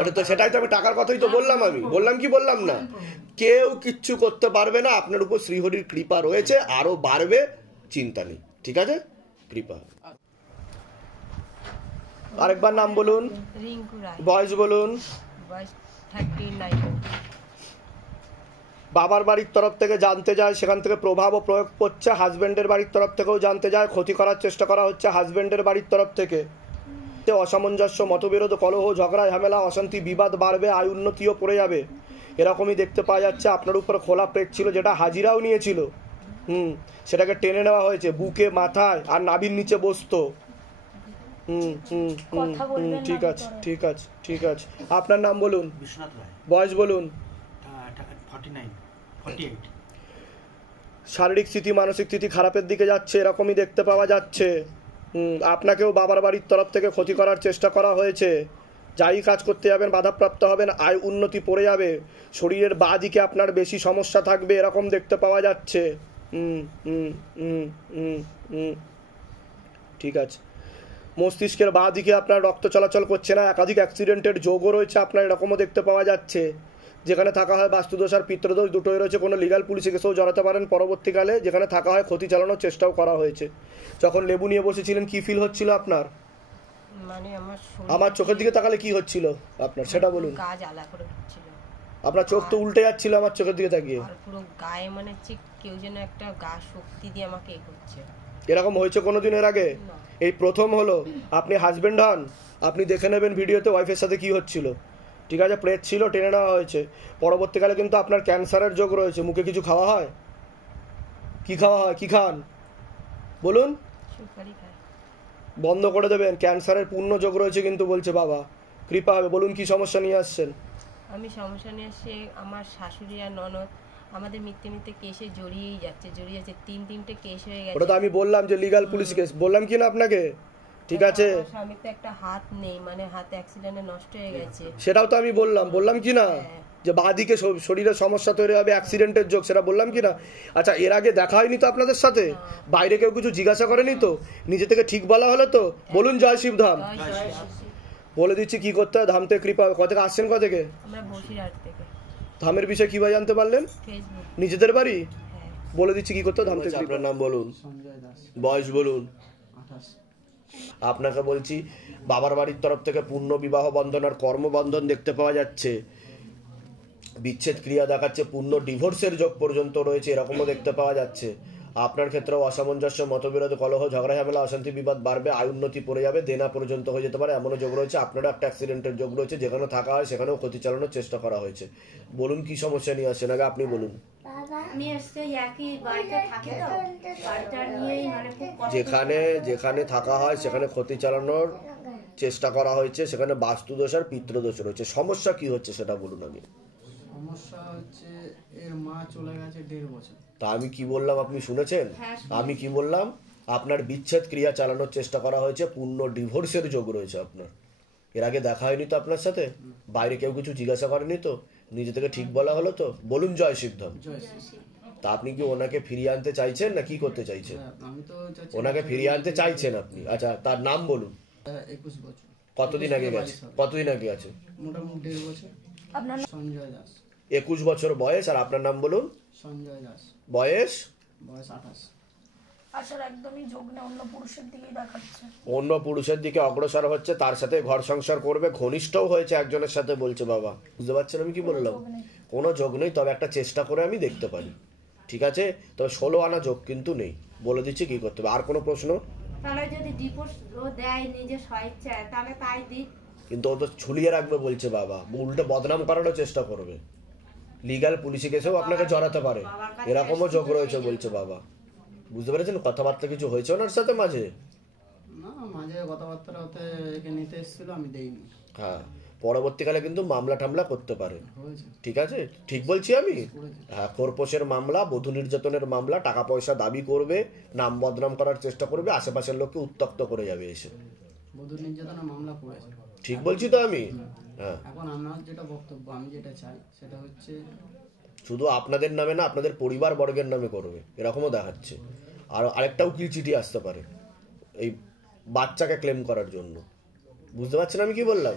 আরে তো সেটাই তো আমি টাকার কথাই তো বললাম, আমি বললাম কি বললাম না, কেউ কিচ্ছু করতে পারবে না, আপনার উপর শ্রীহরির কৃপা রয়েছে, আরো বাড়বে, চিন্তা নেই। ঠিক আছে, কৃপা। আরেকবার নাম বলুন, রিঙ্কু রায়, বয়স বলুন, বয়স 39। বাবার বাড়ির তরফ থেকে জানতে যায়, সেখান থেকে প্রভাব ও প্রয়োগ করছে, হাজবেন্ডের বাড়ির তরফ থেকেও জানতে যায়, ক্ষতি করার চেষ্টা করা হচ্ছে হাজবেন্ডের বাড়ির তরফ থেকে। অসামঞ্জস্য, মতবিরোধ, কলহ, ঝগড়া, ঝামেলা, অশান্তি, বিবাদ বাড়বে, আয় উন্নতিও পড়ে যাবে, এরকমই দেখতে পাওয়া যাচ্ছে। আপনার উপর খোলা পেট ছিল, যেটা হাজিরাও নিয়েছিল, সেটাকে টেনে নেওয়া হয়েছে, বুকে, মাথায় আর নাভির নিচে বসতো। ঠিক আছে, ঠিক আছে, ঠিক আছে। আপনার নাম বলুন, বিশ্বনাথ রায়, বয়স বলুন, 48। শারীরিক স্থিতি, মানসিক স্থিতি খারাপের দিকে যাচ্ছে, এরকমই দেখতে পাওয়া যাচ্ছে। আপনাকেও বাবার বাড়ির তরফ থেকে ক্ষতি করার চেষ্টা করা হয়েছে, যাই কাজ করতে যাবেন বাধাপ্রাপ্ত হবেন, আয় উন্নতি পড়ে যাবে, শরীরের বাঁ দিকে আপনার বেশি সমস্যা থাকবে, এরকম দেখতে পাওয়া যাচ্ছে। ঠিক আছে, মস্তিষ্কের বাঁ দিকে আপনার রক্ত চলাচল করছে না, একাধিক অ্যাক্সিডেন্টের যোগও রয়েছে আপনার, এরকমও দেখতে পাওয়া যাচ্ছে। যেখানে থাকা হয় বাস্তুদোষ আর পিতৃদোষ দুটোই রয়েছে, কোনো লিগাল পুলিশে কেসেও জড়াতে পারেন পরবর্তীকালে। যেখানে থাকা হয় ক্ষতি চালানোর চেষ্টাও করা হয়েছে। যখন লেবু নিয়ে বসেছিলেন কি ফিল হচ্ছিল আপনার? মানে আমার চোখের দিকে তাকালে কি হচ্ছিল আপনার সেটা বলুন। গা জ্বালা করে হচ্ছিল, আপনার চোখ তো উল্টে যাচ্ছিল আমার চোখের দিকে তাকিয়ে, আর পুরো গায়ে মানে কেউ যেন একটা গা শক্তি দিয়ে আমাকে করছে। এরকম হয়েছে কোনোদিন এর আগে? এই প্রথম হলো। আপনি হাজবেন্ড হন, আপনি দেখে নেবেন ভিডিওতে ওয়াইফের সাথে কি হচ্ছিল। ঠিক আছে, প্রেত ছিল, টেনে নেওয়া হয়েছে। পরবর্তীকালে কিন্তু আপনার ক্যান্সারের যোগ রয়েছে। মুখে কিছু খাওয়া হয়? কি খাওয়া হয়, কি খান বলুন? বন্ধ করে দেবেন, ক্যান্সারের পূর্ণ যোগ রয়েছে কিন্তু বলছে বাবা, কৃপা হবে। বলুন কি সমস্যা নিয়ে আসছেন? আমি সমস্যা নিয়ে আসছি, আমার শাশুড়ি আর ননদ আমাদের মিথ্যে কেসে জড়িয়েই যাচ্ছে, তিনটে কেস হয়ে গেছে। ওটা তো আমি বললাম যে লিগ্যাল পুলিশ কেস, বললাম কি না আপনাকে? ঠিক আছে, স্বামীর তো একটা হাত নেই, মানে হাতে অ্যাক্সিডেন্টে নষ্ট হয়ে গেছে, সেটাও তো আমি বললাম কি না, যে বাঁদিকে শরীরে সমস্যা তৈরি হবে, অ্যাক্সিডেন্টের যোগ, সেটা বললাম কি না? আচ্ছা, এর আগে দেখা হয়নি তো আপনাদের সাথে? বাইরে কেউ কিছু জিজ্ঞাসা করেনি তো? নিজে থেকে ঠিক বলা হলো তো? বলুন জয় শিবধাম। বলে দিচ্ছি কি করতে হয়, ধাম থেকে কৃপা। কোথা থেকে আসছেন? কোথা থেকে? আমরা বসিরহাট থেকে। ধামের বিষয়ে কিভাবে জানতে পারলেন? ফেসবুক। নিজেদের বাড়ি? বলে দিচ্ছি কি করতে হয়, ধাম থেকে। আপনার নাম বলুন, বয়স বলুন। আপনাকে বলছি বাবার বাড়ির তরফ থেকে পূর্ণ বিবাহ বন্ধন আর কর্মবন্ধন দেখতে পাওয়া যাচ্ছে, বিচ্ছেদ ক্রিয়া দেখাচ্ছে, পূর্ণ ডিভোর্সের যোগ পর্যন্ত রয়েছে, এরকমও দেখতে পাওয়া যাচ্ছে। আপনার ক্ষেত্রেও অসামঞ্জস্য, মতবিরোধ, কলহ, ঝগড়া, ঝামেলা, অশান্তি, বিবাদ বাড়বে, আয় উন্নতি পড়ে যাবে, দেনা পর্যন্ত হয়ে যেতে পারে, এমনও যোগ রয়েছে। আপনারও একটা অ্যাক্সিডেন্টের যোগ রয়েছে, যেখানে থাকা হয় সেখানেও ক্ষতি চালানোর চেষ্টা করা হয়েছে। বলুন কি সমস্যা নিয়ে আসছেন, আগে আপনি বলুন। যেখানে থাকা হয় সেখানে ক্ষতি চালানোর চেষ্টা করা হয়েছে, সেখানে বাস্তুদোষ আর পিতৃদোষ রয়েছে। সমস্যা কি হচ্ছে সেটা বলুন আগে। সমস্যা হচ্ছে এর মা চলে গেছে 1.5 বছর। তা আমি কি বললাম আপনি শুনেছেন? আমি কি বললাম? আপনার বিচ্ছেদ ক্রিয়া চালানোর চেষ্টা করা হয়েছে, পূর্ণ ডিভোর্সের যোগ রয়েছে আপনার। এর আগে দেখা হয়নি তো আপনার সাথে? বাইরে কেউ কিছু জিজ্ঞাসা করেনি তো? নিজে থেকে ঠিক বলা হলো তো? বলুন জয় শিবধাম। তা আপনি কি ওনাকে ফিরিয়ে আনতে চাইছেন না কি করতে চাইছেন? ওনাকে ফিরিয়ে আনতে চাইছেন আপনি। আচ্ছা, তার নাম বলুন। 21 বছর। কতদিন আগে গেছে? কতদিন আগে আছে? মোটামুটি 1.5 বছর। আপনার সঞ্জয় দাস। 21 বছর বয়স। আর আপনার নাম বলুন? সঞ্জয় দাস। বয়স? বয়স 28। আসলে একদমই যোগ না, অন্য পুরুষের দিকেই দেখাচ্ছে। অন্য পুরুষের দিকে অগ্রসর হচ্ছে, তার সাথে ঘর সংসার করবে, ঘনিষ্ঠও হয়েছে একজনের সাথে বলছে বাবা। বুঝতে পারছেন আমি কি বললাম? কোনো যোগ নেই, তবে একটা চেষ্টা করে আমি দেখতে পারি। ঠিক আছে, তবে 16 আনা যোগ কিন্তু নেই। বলে দিচ্ছি কি করতে হবে। আর কোনো প্রশ্ন? তাহলে যদি ডিভোর্স দেয় নিজে স্বেচ্ছায়, তাহলে তাই দিক। কিন্তু ও তো ঝুলিয়ে রাখবে বলছে বাবা, উল্টে বদনাম করারও চেষ্টা করবে, লিগ্যাল পুলিশি কেসেও আপনাকে জড়াতে পারে, এরকমও যোগ রয়েছে বলছে বাবা। বুঝতে পেরেছেন? কথাবার্তা কিছু হয়েছে ওনার সাথে মাঝে? না, মাঝে কথাবার্তা হতে একে নিতে এসেছিল, আমি দেইনি। হ্যাঁ, পরবর্তীকালে কিন্তু মামলা টামলা করতে পারে, ঠিক আছে? ঠিক বলছি আমি? হ্যাঁ, খোরপোশের মামলা, বধূ নির্যাতনের মামলা, টাকা পয়সা দাবি করবে, নাম বদনাম করার চেষ্টা করবে, আশেপাশের লোককে উত্তক্ত করে যাবে এসে। বধূ নির্যাতনের মামলা করেছে। ঠিক বলছি তো আমি? হ্যাঁ। এখন আমার যেটা বক্তব্য, আমি যেটা চাই সেটা হচ্ছে শুধু আপনাদের নামে না, আপনাদের পরিবার বর্গের নামে করবে, এরকমও দেখাচ্ছে। আর আরেকটা উকিল চিঠি আসতে পারে এই বাচ্চাকে ক্লেম করার জন্য। বুঝতে পারছেন আমি কি বললাম?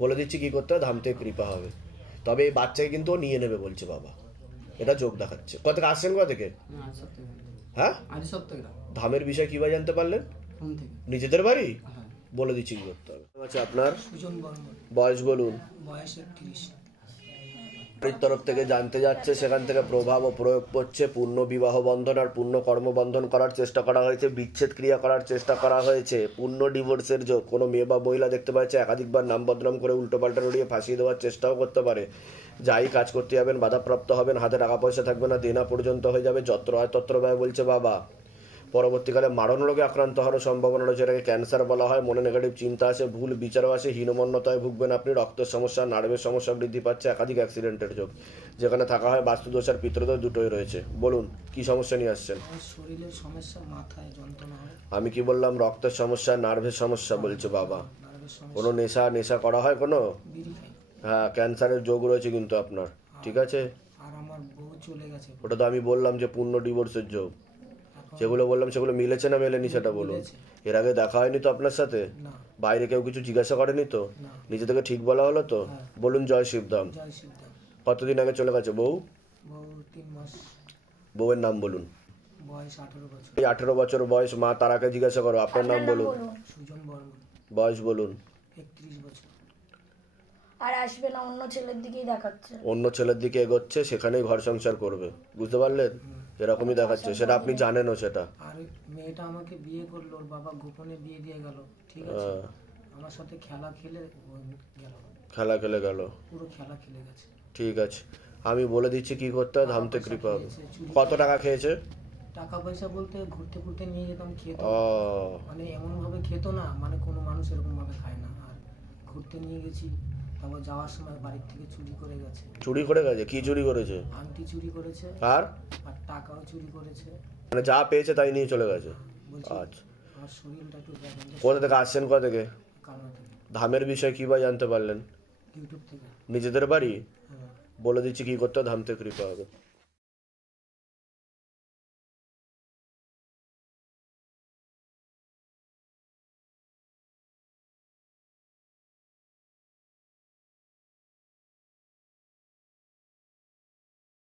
বলে দিচ্ছি কি করতে হয়, ধাম থেকে কৃপা হবে। তবে এই বাচ্চাকে কিন্তু ও নিয়ে নেবে বলছে বাবা, এটা চোখ দেখাচ্ছে। কত থেকে আসছেন, কত থেকে? হ্যাঁ, ধামের বিষয় কিভাবে জানতে পারলেন? নিজেদের বাড়ি? বলে দিচ্ছি কি করতে হবে। আচ্ছা, আপনার বয়স বলুন। বয়স 31। বাড়ির তরফ থেকে জানতে যাচ্ছে, সেখান থেকে প্রভাব ও প্রয়োগ করছে, পূর্ণ বিবাহ বন্ধন আর পূর্ণ কর্মবন্ধন করার চেষ্টা করা হয়েছে, বিচ্ছেদ ক্রিয়া করার চেষ্টা করা হয়েছে, পূর্ণ ডিভোর্সের যোগ। কোনো মেয়ে বা মহিলা দেখতে পাচ্ছে একাধিকবার নাম বদনাম করে উল্টোপাল্টা রড়িয়ে ফাঁসিয়ে দেওয়ার চেষ্টাও করতে পারে। যাই কাজ করতে যাবেন বাধাপ্রাপ্ত হবেন, হাতে টাকা পয়সা থাকবে না, দেনা পর্যন্ত হয়ে যাবে, যত্র আয় তত্র ব্যয় বলছে বাবা। পরবর্তীকালে মারণ রোগে আক্রান্ত হওয়ার সম্ভাবনা রয়েছে, এটাকে ক্যান্সার বলা হয়। মনে নেগেটিভ চিন্তা আসে, ভুল বিচারও আসে, হীনমন্যতায় ভুগবেন আপনি। রক্তের সমস্যা, নার্ভের সমস্যা বৃদ্ধি পাচ্ছে, একাধিক অ্যাক্সিডেন্টের যোগ। যেখানে থাকা হয় বাস্তুদোষ আর পিতৃদোষ দুটোই রয়েছে। বলুন কি সমস্যা নিয়ে আসছেন? শরীরের সমস্যা, মাথায় যন্ত্রণা হয়। আমি কি বললাম? রক্তের সমস্যা, নার্ভের সমস্যা বলছে বাবা। কোনো নেশা করা হয় কোনো? হ্যাঁ, ক্যান্সারের যোগ রয়েছে কিন্তু আপনার, ঠিক আছে? আর আমার বউ চলে গেছে। ওটা তো আমি বললাম যে পূর্ণ ডিভোর্সের যোগ। যেগুলো বললাম সেগুলো মিলেছে না মেলেনি সেটা বলুন। এর আগে দেখা হয়নি তো আপনার সাথে? বাইরে কেউ কিছু জিজ্ঞাসা করেনি তো? নিজে থেকে ঠিক বলা হলো তো? বলুন জয় শিবধাম। কতদিন আগে চলে গেছে বউ? 3 মাস। বউয়ের নাম বলুন। বয়স 18 বছর। এই 18 বছর বয়স, মা তারাকে জিজ্ঞাসা করো। আপনার নাম বলুন। সুজন বর্মন। বয়স বলুন। 31 বছর। আর আসবে না, অন্য ছেলের দিকেই দেখাচ্ছে। অন্য ছেলের দিকে এগোচ্ছে, সেখানেই ঘর সংসার করবে। বুঝতে পারলেন? এরকমই দেখাচ্ছে, সেটা আপনি জানেনও সেটা। আর মেয়েটা আমাকে বিয়ে করলো, ওর বাবা গোপনে বিয়ে দিয়ে গেল, ঠিক আছে? আমার সাথে খেলা খেলে গেল, পুরো খেলা খেলে গেছে। ঠিক আছে, আমি বলে দিচ্ছি কি করতে হয়, ধাম থেকে কৃপা হবে। কত টাকা খেয়েছে? টাকা পয়সা বলতে ঘুরতে ঘুরতে নিয়ে যেতাম, খেত, মানে এমন ভাবে খেত না, মানে কোনো মানুষ এরকম ভাবে খায় না। আর ঘুরতে নিয়ে গেছি, তারপর যাওয়ার সময় বাড়ির থেকে চুরি করে গেছে। চুরি করে গেছে? কি চুরি করেছে? আংটি চুরি করেছে, আর টাকাও চুরি করেছে। মানে যা পেয়েছে তাই নিয়ে চলে গেছে? আচ্ছা, আমার শরীরটা একটু কোথা থেকে আসছেন? কোথা থেকে? কালনা থেকে। ধামের বিষয় কিভাবে জানতে পারলেন? ইউটিউব থেকে। নিজেদের বাড়ি? বলে দিচ্ছি কি করতে হয়, ধাম থেকে কৃপা হবে।